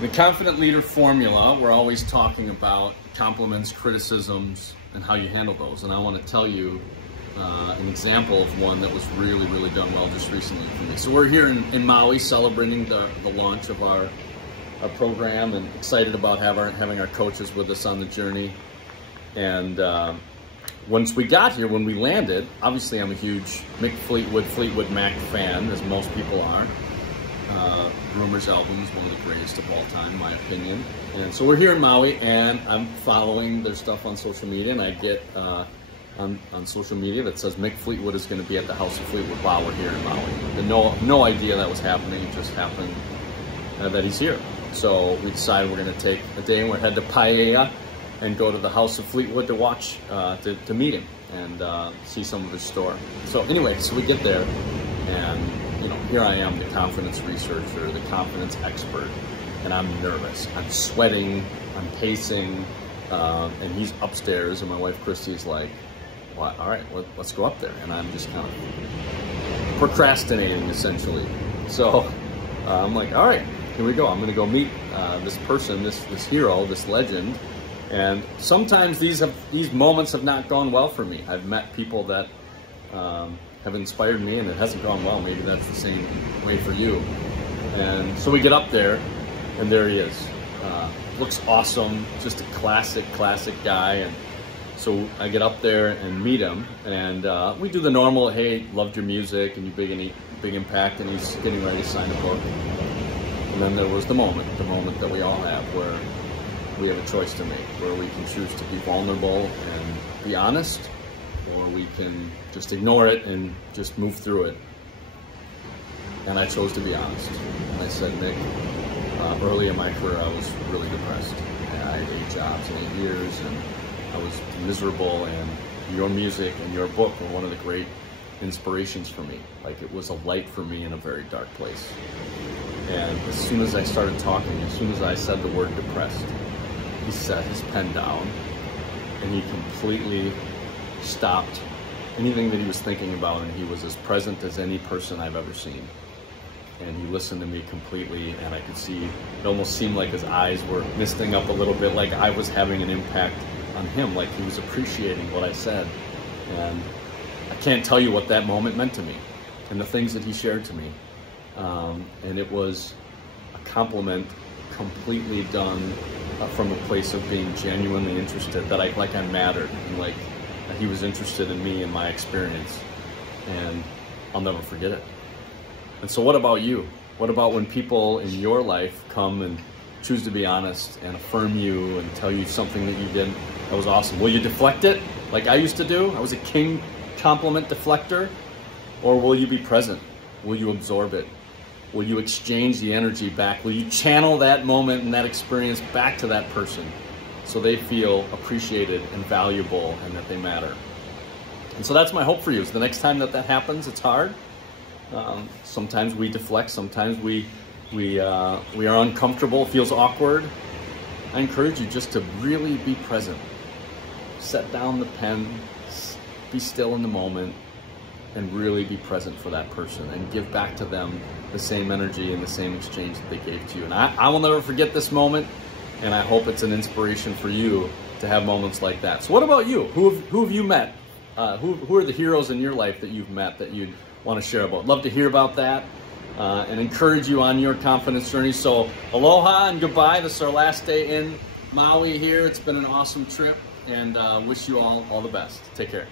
The Confident Leader formula, we're always talking about compliments, criticisms, and how you handle those. And I want to tell you an example of one that was really, really done well just recently for me. So we're here in Maui celebrating the launch of our program, and excited about having our coaches with us on the journey. And once we got here, when we landed, obviously I'm a huge Mick Fleetwood, Fleetwood Mac fan, as most people are. Rumor's album is one of the greatest of all time, in my opinion. And so we're here in Maui, and I'm following their stuff on social media, and I get on social media that says Mick Fleetwood is going to be at the House of Fleetwood while we're here in Maui. And no idea that was happening. It just happened that he's here. So we decided we're going to take a day and we're head to Paia and go to the House of Fleetwood to watch, to meet him and see some of his store. So anyway, so we get there, and here I am, the confidence researcher, the confidence expert, and I'm nervous. I'm sweating, I'm pacing, and he's upstairs, and my wife Christy's like, well, all right, let's go up there. And I'm just kind of procrastinating, essentially. So I'm like, all right, here we go. I'm gonna go meet this person, this hero, this legend. And sometimes these moments have not gone well for me. I've met people that have inspired me, and it hasn't gone well. Maybe that's the same way for you. And so we get up there, and there he is. Looks awesome, just a classic guy. And so I get up there and meet him, and we do the normal, hey, loved your music, and you big impact, and he's getting ready to sign a book. And then there was the moment that we all have, where we have a choice to make, where we can choose to be vulnerable and be honest, or we can just ignore it and just move through it. And I chose to be honest. And I said, Nick, early in my career, I was really depressed. I had 8 jobs in 8 years, and I was miserable, and your music and your book were one of the great inspirations for me. Like, it was a light for me in a very dark place. And as soon as I started talking, as soon as I said the word depressed, he set his pen down, and he completely stopped anything that he was thinking about, and he was as present as any person I've ever seen. And he listened to me completely, and I could see, it almost seemed like his eyes were misting up a little bit, like I was having an impact on him, like he was appreciating what I said. And I can't tell you what that moment meant to me, and the things that he shared to me. And it was a compliment completely done from a place of being genuinely interested, that I mattered, and like he was interested in me and my experience, and I'll never forget it. And so what about you? What about when people in your life come and choose to be honest and affirm you and tell you something that you did that was awesome? Will you deflect it like I used to do? I was a king compliment deflector. Or will you be present? Will you absorb it? Will you exchange the energy back? Will you channel that moment and that experience back to that person so they feel appreciated and valuable and that they matter? And so that's my hope for you, is the next time that happens, it's hard. Sometimes we deflect, sometimes we are uncomfortable, it feels awkward. I encourage you just to really be present. Set down the pen, be still in the moment, and really be present for that person and give back to them the same energy and the same exchange that they gave to you. And I will never forget this moment, and I hope it's an inspiration for you to have moments like that. So what about you? Who have you met? Who are the heroes in your life that you've met that you'd want to share about? Love to hear about that, and encourage you on your confidence journey. So aloha and goodbye. This is our last day in Maui here. It's been an awesome trip, and wish you all the best. Take care.